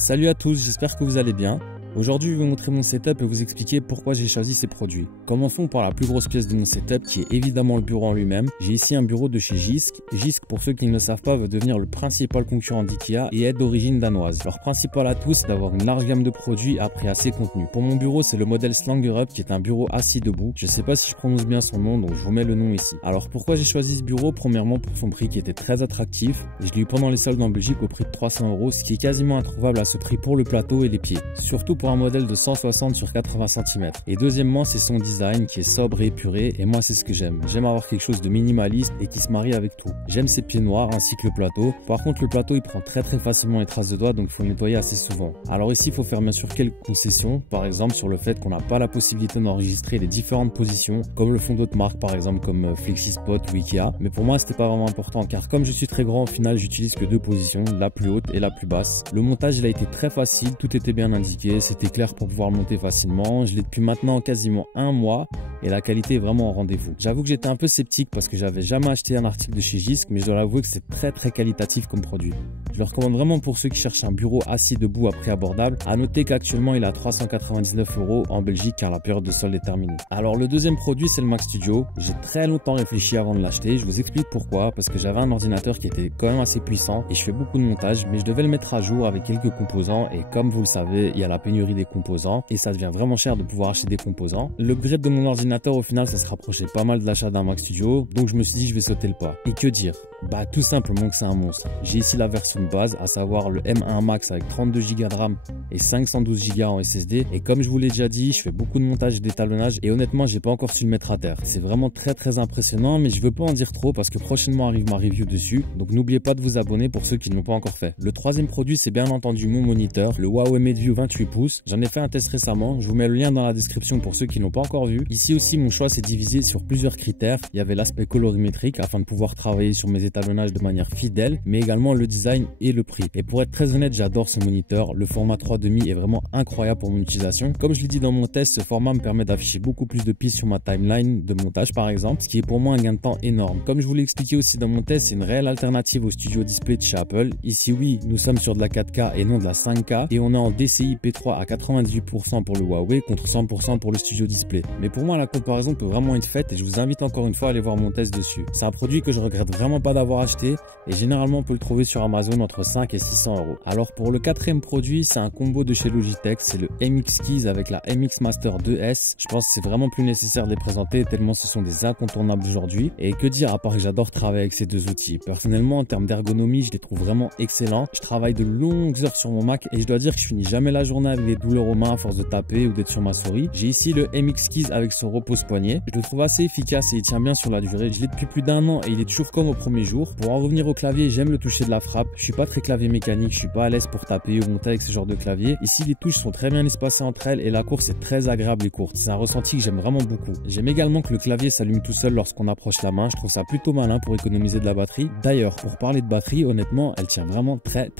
Salut à tous, j'espère que vous allez bien. Aujourd'hui, je vais vous montrer mon setup et vous expliquer pourquoi j'ai choisi ces produits. Commençons par la plus grosse pièce de mon setup qui est évidemment le bureau en lui-même. J'ai ici un bureau de chez Jysk. Jysk, pour ceux qui ne le savent pas, veut devenir le principal concurrent d'IKEA et est d'origine danoise. Leur principal atout, c'est d'avoir une large gamme de produits à prix assez contenu. Pour mon bureau, c'est le modèle Slangerup qui est un bureau assis debout. Je ne sais pas si je prononce bien son nom, donc je vous mets le nom ici. Alors pourquoi j'ai choisi ce bureau? Premièrement pour son prix qui était très attractif. Je l'ai eu pendant les soldes en Belgique au prix de 300 €, ce qui est quasiment introuvable à ce prix pour le plateau et les pieds. Surtout pour un modèle de 160 sur 80 cm. Et deuxièmement, c'est son design qui est sobre et épuré, et moi c'est ce que j'aime. J'aime avoir quelque chose de minimaliste et qui se marie avec tout. J'aime ses pieds noirs ainsi que le plateau. Par contre, le plateau il prend très facilement les traces de doigts, donc il faut le nettoyer assez souvent. Alors ici, il faut faire bien sûr quelques concessions, par exemple sur le fait qu'on n'a pas la possibilité d'enregistrer les différentes positions, comme le font d'autres marques, par exemple comme Flexispot ou Ikea. Mais pour moi, c'était pas vraiment important, car comme je suis très grand, au final, j'utilise que deux positions, la plus haute et la plus basse. Le montage, il a été très facile, tout était bien indiqué, c'était clair pour pouvoir le monter facilement. Je l'ai depuis maintenant quasiment un mois et la qualité est vraiment au rendez-vous. J'avoue que j'étais un peu sceptique parce que j'avais jamais acheté un article de chez Jysk, mais je dois l'avouer que c'est très qualitatif comme produit. Je le recommande vraiment pour ceux qui cherchent un bureau assis debout à prix abordable. À noter qu'actuellement il est à 399 € en Belgique car la période de solde est terminée. Alors le deuxième produit, c'est le Mac Studio. J'ai très longtemps réfléchi avant de l'acheter. Je vous explique pourquoi. Parce que j'avais un ordinateur qui était quand même assez puissant et je fais beaucoup de montage, mais je devais le mettre à jour avec quelques composants et comme vous le savez, il y a la pénurie des composants et ça devient vraiment cher de pouvoir acheter des composants. L'upgrade de mon ordinateur au final, ça se rapprochait pas mal de l'achat d'un Mac Studio, donc je me suis dit je vais sauter le pas. Et que dire? Bah tout simplement que c'est un monstre. J'ai ici la version de base, à savoir le M1 Max avec 32 Go de RAM et 512 Go en SSD. Et comme je vous l'ai déjà dit, je fais beaucoup de montage et d'étalonnage et honnêtement, j'ai pas encore su le mettre à terre. C'est vraiment très impressionnant, mais je veux pas en dire trop parce que prochainement arrive ma review dessus. Donc n'oubliez pas de vous abonner pour ceux qui ne l'ont pas encore fait. Le troisième produit, c'est bien entendu mon moniteur, le Huawei MateView 28 pouces. J'en ai fait un test récemment, je vous mets le lien dans la description pour ceux qui n'ont pas encore vu. Ici aussi, mon choix s'est divisé sur plusieurs critères. Il y avait l'aspect colorimétrique afin de pouvoir travailler sur mes étalonnages de manière fidèle, mais également le design et le prix. Et pour être très honnête, j'adore ce moniteur. Le format 3,5 est vraiment incroyable pour mon utilisation. Comme je l'ai dit dans mon test, ce format me permet d'afficher beaucoup plus de pistes sur ma timeline de montage par exemple, ce qui est pour moi un gain de temps énorme. Comme je vous l'ai expliqué aussi dans mon test, c'est une réelle alternative au Studio Display de chez Apple. Ici oui, nous sommes sur de la 4K et non de la 5K et on est en DCI P3 à 98% pour le Huawei contre 100% pour le Studio Display. Mais pour moi, la comparaison peut vraiment être faite et je vous invite encore une fois à aller voir mon test dessus. C'est un produit que je regrette vraiment pas d'avoir acheté et généralement on peut le trouver sur Amazon entre 5 et 600 €. Alors pour le quatrième produit, c'est un combo de chez Logitech, c'est le MX Keys avec la MX Master 2S. Je pense que c'est vraiment plus nécessaire de les présenter tellement ce sont des incontournables aujourd'hui. Et que dire à part que j'adore travailler avec ces deux outils. Personnellement, en termes d'ergonomie, je les trouve vraiment excellents. Je travaille de longues heures sur mon Mac et je dois dire que je finis jamais la journée avec des douleurs aux mains à force de taper ou d'être sur ma souris. J'ai ici le MX Keys avec son repose-poignet. Je le trouve assez efficace et il tient bien sur la durée. Je l'ai depuis plus d'un an et il est toujours comme au premier jour. Pour en revenir au clavier, j'aime le toucher de la frappe. Je suis pas très clavier mécanique, je suis pas à l'aise pour taper ou monter avec ce genre de clavier. Ici, les touches sont très bien espacées entre elles et la course est très agréable et courte. C'est un ressenti que j'aime vraiment beaucoup. J'aime également que le clavier s'allume tout seul lorsqu'on approche la main. Je trouve ça plutôt malin pour économiser de la batterie. D'ailleurs, pour parler de batterie, honnêtement, elle tient vraiment très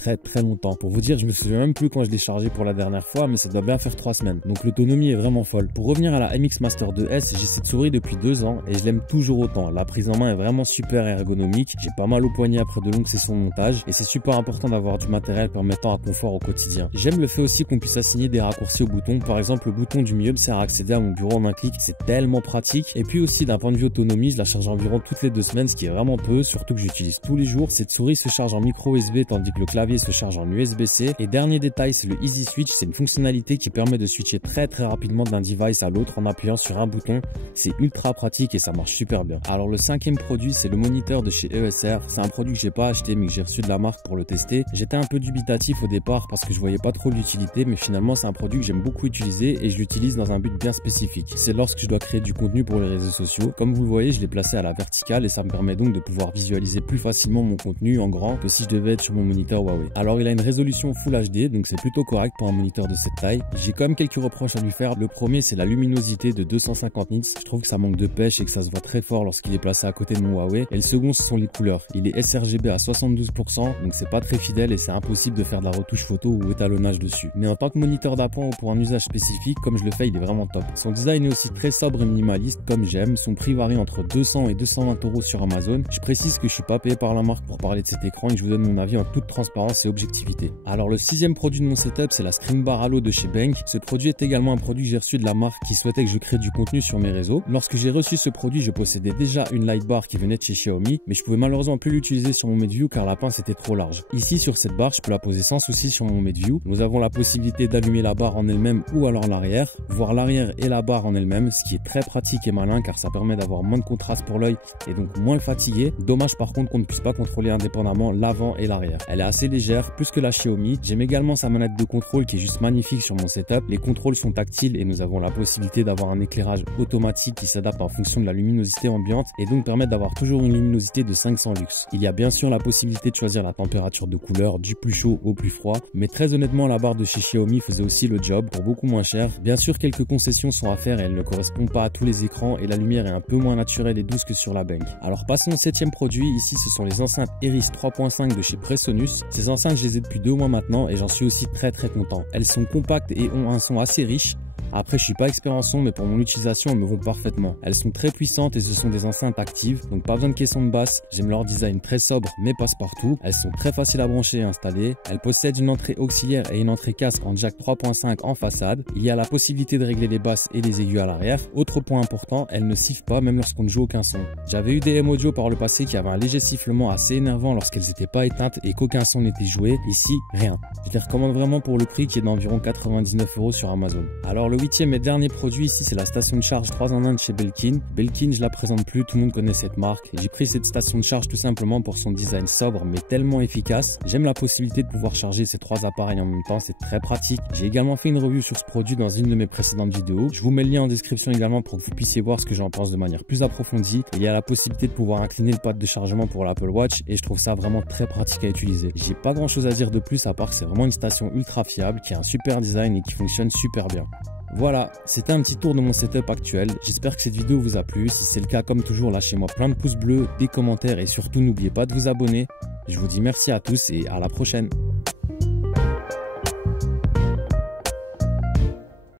longtemps. Pour vous dire, je me souviens même plus quand je l'ai chargé pour la dernière fois, mais ça doit bien faire 3 semaines. Donc l'autonomie est vraiment folle. Pour revenir à la MX Master 2S, j'ai cette souris depuis 2 ans et je l'aime toujours autant. La prise en main est vraiment super ergonomique. J'ai pas mal au poignet après de longues sessions de montage et c'est super important d'avoir du matériel permettant un confort au quotidien. J'aime le fait aussi qu'on puisse assigner des raccourcis au bouton. Par exemple, le bouton du milieu me sert à accéder à mon bureau en un clic. C'est tellement pratique. Et puis aussi d'un point de vue autonomie, je la charge environ toutes les 2 semaines, ce qui est vraiment peu, surtout que j'utilise tous les jours. Cette souris se charge en micro USB tandis que le clavier se charge en USB-C. Et dernier détail, c'est le Easy Switch. C'est une fonctionnalité qui permet de switcher très rapidement d'un device à l'autre en appuyant sur un bouton. C'est ultra pratique et ça marche super bien. Alors le cinquième produit, c'est le moniteur de chez ESR. C'est un produit que j'ai pas acheté mais que j'ai reçu de la marque pour le tester. J'étais un peu dubitatif au départ parce que je voyais pas trop l'utilité, mais finalement c'est un produit que j'aime beaucoup utiliser et je l'utilise dans un but bien spécifique. C'est lorsque je dois créer du contenu pour les réseaux sociaux. Comme vous le voyez, je l'ai placé à la verticale et ça me permet donc de pouvoir visualiser plus facilement mon contenu en grand que si je devais être sur mon moniteur Huawei. Alors il a une résolution Full HD, donc c'est plutôt correct pour un moniteur de cette taille. J'ai quand même quelques reproches à lui faire. Le premier, c'est la luminosité de 250 nits. Je trouve que ça manque de pêche et que ça se voit très fort lorsqu'il est placé à côté de mon Huawei. Et le second, ce sont les couleurs. Il est sRGB à 72%, donc c'est pas très fidèle et c'est impossible de faire de la retouche photo ou étalonnage dessus. Mais en tant que moniteur d'appoint ou pour un usage spécifique, comme je le fais, il est vraiment top. Son design est aussi très sobre et minimaliste comme j'aime. Son prix varie entre 200 et 220 € sur Amazon. Je précise que je suis pas payé par la marque pour parler de cet écran et que je vous donne mon avis en toute transparence et objectivité. Alors le 6e produit de mon setup, c'est la Screen Bar Halo de chez Benq. Ce produit est également un produit que j'ai reçu de la marque qui souhaitait que je crée du contenu sur mes réseaux. Lorsque j'ai reçu ce produit, je possédais déjà une light bar qui venait de chez Xiaomi, mais je pouvais malheureusement plus l'utiliser sur mon MateView car la pince était trop large. Ici sur cette barre, je peux la poser sans souci sur mon MateView. Nous avons la possibilité d'allumer la barre en elle-même ou alors l'arrière, voire l'arrière et la barre en elle-même, ce qui est très pratique et malin car ça permet d'avoir moins de contraste pour l'œil et donc moins le fatiguer. Dommage par contre qu'on ne puisse pas contrôler indépendamment l'avant et l'arrière. Elle est assez légère, plus que la Xiaomi. J'aime également sa manette de contrôle qui est juste magnifique sur mon setup. Les contrôles sont tactiles et nous avons la possibilité d'avoir un éclairage automatique qui s'adapte en fonction de la luminosité ambiante et donc permet d'avoir toujours une luminosité de 500 lux. Il y a bien sûr la possibilité de choisir la température de couleur du plus chaud au plus froid, mais très honnêtement la barre de chez Xiaomi faisait aussi le job pour beaucoup moins cher. Bien sûr quelques concessions sont à faire et elles ne correspondent pas à tous les écrans et la lumière est un peu moins naturelle et douce que sur la Benq. Alors passons au 7e produit. Ici ce sont les enceintes Eris 3.5 de chez Presonus. Ces enceintes je les ai depuis 2 mois maintenant et j'en suis aussi très content. Elles sont compactes et ont un son assez riche. Après, je suis pas expert en son, mais pour mon utilisation, elles me vont parfaitement. Elles sont très puissantes et ce sont des enceintes actives, donc pas besoin de caisson de basse. J'aime leur design très sobre, mais passe-partout. Elles sont très faciles à brancher et installer. Elles possèdent une entrée auxiliaire et une entrée casque en jack 3.5 en façade. Il y a la possibilité de régler les basses et les aigus à l'arrière. Autre point important, elles ne sifflent pas même lorsqu'on ne joue aucun son. J'avais eu des M-Audio par le passé qui avaient un léger sifflement assez énervant lorsqu'elles n'étaient pas éteintes et qu'aucun son n'était joué. Ici, rien. Je les recommande vraiment pour le prix qui est d'environ 99 € sur Amazon. Alors le 8e et dernier produit ici, c'est la station de charge 3 en 1 de chez Belkin. Belkin, je la présente plus, tout le monde connaît cette marque. J'ai pris cette station de charge tout simplement pour son design sobre mais tellement efficace. J'aime la possibilité de pouvoir charger ces 3 appareils en même temps, c'est très pratique. J'ai également fait une review sur ce produit dans une de mes précédentes vidéos. Je vous mets le lien en description également pour que vous puissiez voir ce que j'en pense de manière plus approfondie. Il y a la possibilité de pouvoir incliner le pad de chargement pour l'Apple Watch et je trouve ça vraiment très pratique à utiliser. J'ai pas grand chose à dire de plus à part que c'est vraiment une station ultra fiable qui a un super design et qui fonctionne super bien. Voilà, c'était un petit tour de mon setup actuel. J'espère que cette vidéo vous a plu. Si c'est le cas, comme toujours, lâchez-moi plein de pouces bleus, des commentaires et surtout n'oubliez pas de vous abonner. Je vous dis merci à tous et à la prochaine.